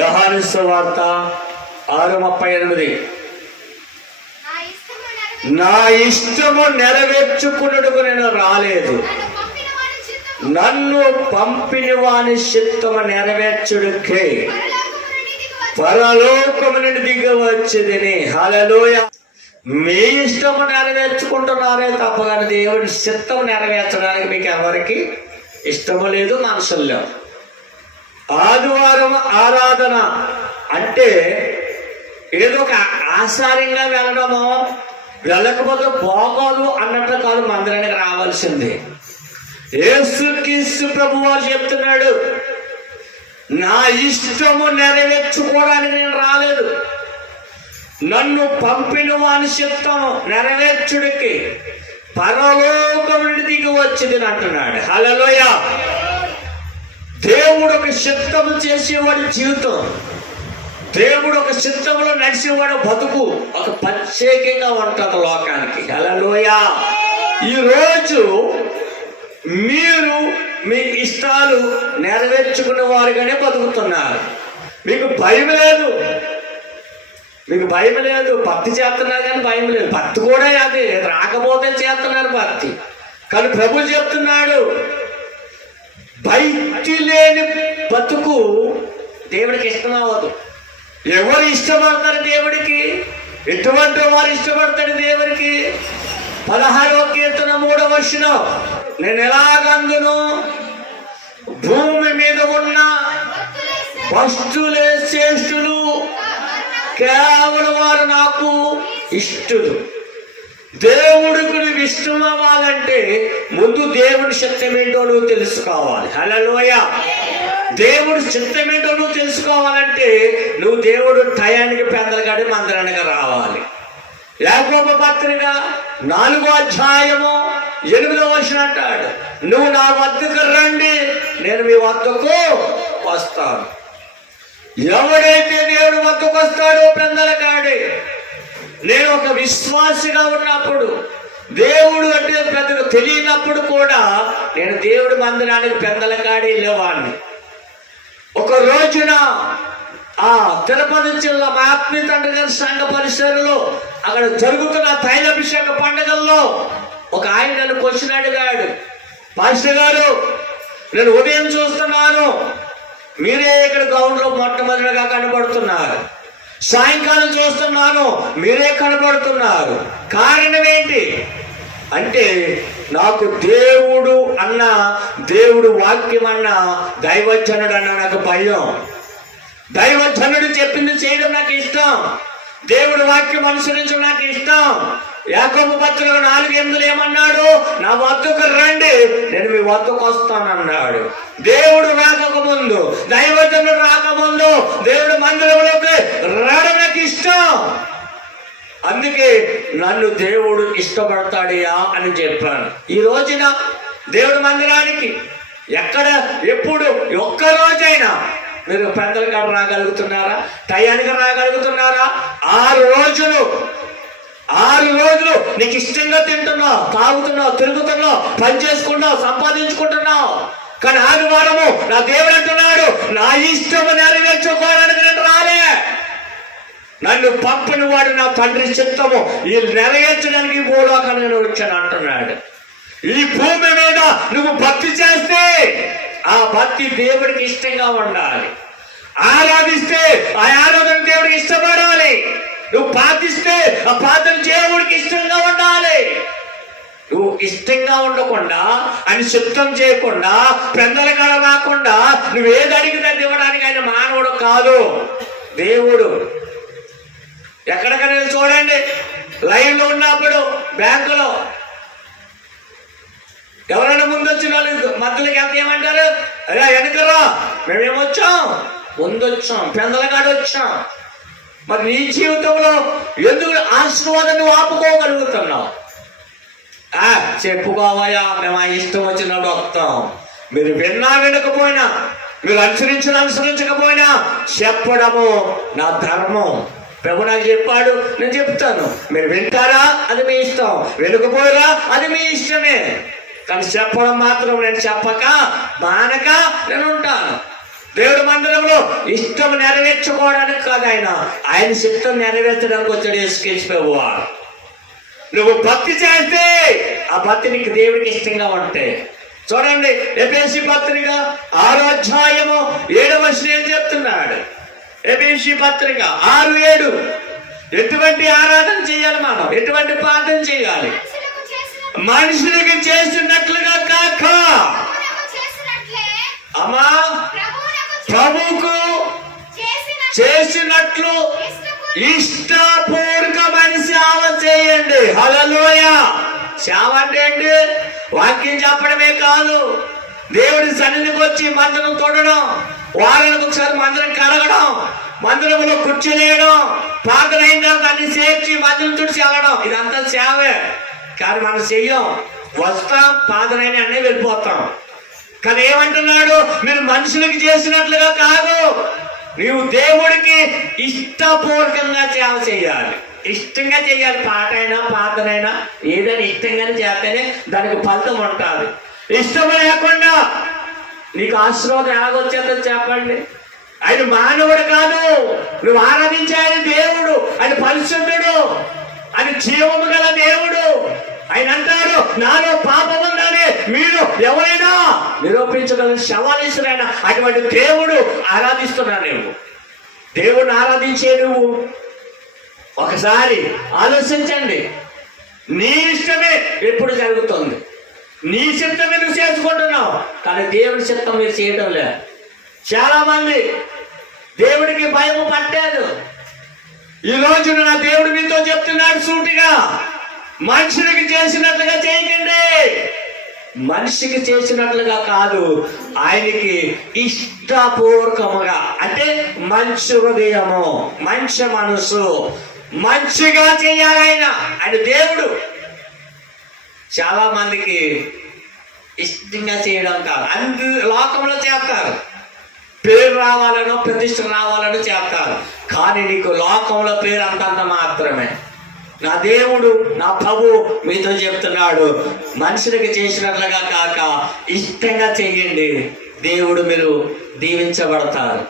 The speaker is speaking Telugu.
యోహాను సువార్త 6:38. నా ఇష్టము నెరవేర్చుకున్నట్టుకు నేను రాలేదు, నన్ను పంపిన వాని చిత్తము నెరవేర్చుడికే పరలోకము నుండి దిగి వచ్చేదని. హల్లెలూయా. మీ ఇష్టము నెరవేర్చుకుంటున్నారే తప్ప కానీ దేవుడి చిత్తం నెరవేర్చడానికి మీకు ఎవరికి ఇష్టము లేదు, మనసులో. ఆదివారం ఆరాధన అంటే ఏదో ఒక ఆచార్యంగా వెళ్ళడమో వెళ్ళకపోతే పోగోదు అన్నట్లు కాదు, మందిరానికి రావాల్సింది. యేసుక్రీస్తు ప్రభువారు చెప్తున్నాడు, నా ఇష్టము నెరవేర్చుకోవడానికి నేను రాలేదు, నన్ను పంపిన వాని చిత్తము నెరవేర్చుడికి పరలోకం నుండి దిగి వచ్చింది అంటున్నాడు. హల్లెలూయా. దేవుడు ఒక చిత్తము చేసేవాడి జీవితం, దేవుడు ఒక చిత్తంలో నడిచేవాడు బతుకు ఒక ప్రత్యేకంగా ఉంటుంది లోకానికి. హల్లెలూయా. ఈరోజు మీరు మీ ఇష్టాలు నెరవేర్చుకునే వారుగానే బతుకుతున్నారు. మీకు భయం లేదు, మీకు భయం లేదు. భక్తి చేస్తున్నారు కానీ భయం లేదు. భక్తి కూడా అది రాకపోతే చేస్తున్నారు భక్తి. కానీ ప్రభు చెప్తున్నాడు, భక్తి లేని బతుకు దేవుడికి ఇష్టం అవ్వదు. ఎవరు ఇష్టపడతారు దేవుడికి? ఎటువంటి వారు ఇష్టపడతాడు దేవుడికి? 16వ కీర్తన 3వ వచనం, నేను ఎలాగందును భూమి మీద ఉన్న వస్తువులే శ్రేష్ఠులు, కేవలం వారు నాకు ఇష్టలు. దేవుడికి నువ్వు ఇష్టం అవ్వాలంటే ముందు దేవుడి చిత్తం ఏంటో నువ్వు తెలుసుకోవాలి. హల్లెలూయా. దేవుడు చిత్తం ఏంటో నువ్వు తెలుసుకోవాలంటే నువ్వు దేవుడు టయానికి పెద్దలుగాడి మందిరానికి రావాలి. యాకోబు పత్రిక 4వ అధ్యాయము 8వ వచనం అంటాడు, నువ్వు నా వద్దకు రండి, నేను మీ వద్దకు వస్తాను. ఎవడైతే దేవుడు వద్దకు వస్తాడో పెద్దలగాడి. నేను ఒక విశ్వాసిగా ఉన్నప్పుడు, దేవుడు అంటే పెద్దగా తెలియనప్పుడు కూడా నేను దేవుడి మందిరానికి పెద్దలగాడి వెళ్ళేవాడిని. ఒక రోజున తిరుపతి జిల్లా మా ఆత్మీయ తండ్రి గారి సంఘ పరిసరలో అక్కడ జరుగుతున్న తైలాభిషేక పండుగల్లో ఒక ఆయన నన్ను క్వశ్చన్ అడిగాడు, పాస్టర్ గారు నేను ఉదయం చూస్తున్నాను మీరే ఇక్కడ గ్రౌండ్లో మొట్టమొదటిగా కనబడుతున్నారు, సాయంకాలం చూస్తున్నాను మీరే కనబడుతున్నారు, కారణం ఏంటి అంటే నాకు దేవుడు అన్న, దేవుడు వాక్యం అన్న, దైవజనుడు అన్న నాకు భయం. దైవజనుడు చెప్పింది చేయడం నాకు ఇష్టం, దేవుడు వాక్యం అనుసరించడం నాకు ఇష్టం. యాకోబు పత్రిక 4:8 ఏమన్నాడు? నా వద్దకు రండి, నేను మీ వద్దకు వస్తానన్నాడు. దేవుడు రాకముందు, దైవజనుడు రాకముందు దేవుడు మందిరంలోకి రావడం నాకు ఇష్టం. అందుకే నన్ను దేవుడు ఇష్టపడతాడయా అని చెప్పాను. ఈ రోజున దేవుడి మందిరానికి ఎక్కడ ఎప్పుడు ఒక్క రోజైనా మీరు పెద్దల కాడ రాగలుగుతున్నారా? టయానికి రాగలుగుతున్నారా? 6 రోజులు నీకు ఇష్టంగా తింటున్నావు, తాగుతున్నావు, తిరుగుతున్నావు, పని చేసుకుంటున్నావు, సంపాదించుకుంటున్నావు. కానీ ఆదివారము నా దేవుడు అంటున్నాడు, నా ఇష్టము నెరవేర్చుకోవడానికి నేను రాలే, నన్ను పంపిన వాడు నా తండ్రి చిత్తము ఈ నెరవేర్చడానికి భూలోకానికి నేను వచ్చాను అంటున్నాడు. ఈ భూమి మీద నువ్వు భక్తి చేస్తే ఆ భక్తి దేవుడికి ఇష్టంగా ఉండాలి. ఆరాధిస్తే ఆ ఆరాధన దేవుడికి ఇష్టపడాలి. నువ్వు ప్రార్థిస్తే ఆ ప్రార్థన దేవుడికి ఇష్టంగా ఉండాలి. నువ్వు ఇష్టంగా ఉండకుండా, అని చిత్తం చేయకుండా, పెద్దల కాడ రాకుండా నువ్వేది అడిగితే ఇవ్వడానికి ఆయన మానవుడు కాదు, దేవుడు. ఎక్కడికైనా చూడండి, లైన్లో ఉన్నప్పుడు బ్యాంకులో ఎవరైనా ముందు వచ్చిన వాళ్ళు మధ్యలోకి వెళ్తే ఏమంటారు? అరే వెనకరా, మేమేమొచ్చాం, ముందొచ్చాం, పెద్దల కాడ వచ్చాం. మరి నీ జీవితంలో ఎందుకు ఆశీర్వాదం నువ్వు ఆపుకోగలుగుతున్నావు? చెప్పుకోవయా, మేము ఆ ఇష్టం వచ్చినప్పుడు వస్తాం. మీరు విన్నా వినకపోయినా, మీరు అనుసరించకపోయినా చెప్పడము నా ధర్మం. ప్రభు నాకు చెప్పాడు, నేను చెప్తాను. మీరు వింటారా? అది మీ ఇష్టం. వినకపోయారా? అది మీ ఇష్టమే. కానీ చెప్పడం మాత్రం నేను చెప్పక మానక నేను ఉంటాను. దేవుడి మందిరంలో ఇష్టం నెరవేర్చుకోవడానికి కాదు, ఆయన చిత్తం నెరవేర్చడానికి వచ్చాడు యేసుక్రీస్తు ప్రభువారు. నువ్వు భక్తి చేస్తే ఆ భక్తి నీకు దేవుడికి ఇష్టంగా ఉంటే. చూడండి ఎఫెసీ పత్రిక 6వ అధ్యాయము 7వ వచనం ఏం చెప్తున్నాడు? ఎఫెసీ పత్రిక 6:7. ఎటువంటి ఆరాధన చేయాలి మనం? ఎటువంటి ప్రార్థన చేయాలి? మనుషులకి చేసినట్లుగా కాక, అమ్మా ప్రభువుకు చేసినట్లు ఇష్టపూర్వకమైన సేవ చేయండి. హల్లెలూయా. సేవ అంటే ఏంటి? వాక్యం చెప్పడమే కాదు, దేవుడి సన్నిధికి వచ్చి మందిరం తొడడం, వారానికి ఒకసారి మందిరం కడగడం, మందిరంలో కూర్చోలేయడం, ప్రార్థన అయిన తర్వాత అన్ని చేర్చి మందిరం తుడిచి వెళ్ళడం, ఇదంతా సేవే. కానీ మనం చెయ్యం, వస్తాం, ప్రార్థన అయిన అన్నీ వెళ్ళిపోతాం. కానీ ఏమంటున్నాడు? మీరు మనుషులకి చేసినట్లుగా కాదు, నీవు దేవుడికి ఇష్టపూర్వకంగా సేవ చేయాలి, ఇష్టంగా చేయాలి. పాట అయినా ప్రార్థన అయినా ఏదైనా ఇష్టంగానే చేస్తేనే దానికి ఫలితం ఉంటుంది. ఇష్టం లేకుండా నీకు ఆశీర్వాదం ఎలాగొచ్చేదో చెప్పండి. ఆయన మానవుడు కాదు, నువ్వు ఆరాధించే ఆయన దేవుడు, ఆయన పరిశుద్ధుడు, ఆయన జీవము గల దేవుడు. ఆయన అంటారు, నాలో పాపం ఉందని మీరు ఎవరైనా నిరూపించగల శవాలీసురైనా అటువంటి దేవుడు ఆరాధిస్తున్నాను. నువ్వు దేవుడిని ఆరాధించే నువ్వు ఒకసారి ఆలోచించండి. నీ ఇష్టమే ఎప్పుడు జరుగుతుంది, నీ చిత్తమే నువ్వు చేసుకుంటున్నావు, కానీ దేవుడి చిత్తం మీరు చేయడం లేదు. చాలా మంది దేవుడికి భయము పట్టారు. ఈ రోజు నా దేవుడు మీతో చెప్తున్నాడు సూటిగా, మనుషుడికి చేసినట్లుగా చేయకండి. మనిషికి చేసినట్లుగా కాదు, ఆయనకి ఇష్టపూర్వకముగా, అంటే మంచి హృదయము, మంచి మనసు, మంచిగా చేయాలి. ఆయన దేవుడు. చాలా మందికి ఇష్టంగా చేయడం కాదు, అన్ని లోకంలో చేస్తారు, పేరు రావాలనో ప్రతిష్ట రావాలనో చేస్తారు, కానీ నీకు లోకంలో పేరు అంతంత మాత్రమే. నా దేవుడు, నా ప్రభు మీతో చెప్తున్నాడు, మనుషులకి చేసినట్లుగా కాక ఇష్టంగా చెయ్యండి, దేవుడు మీరు దీవించబడతారు.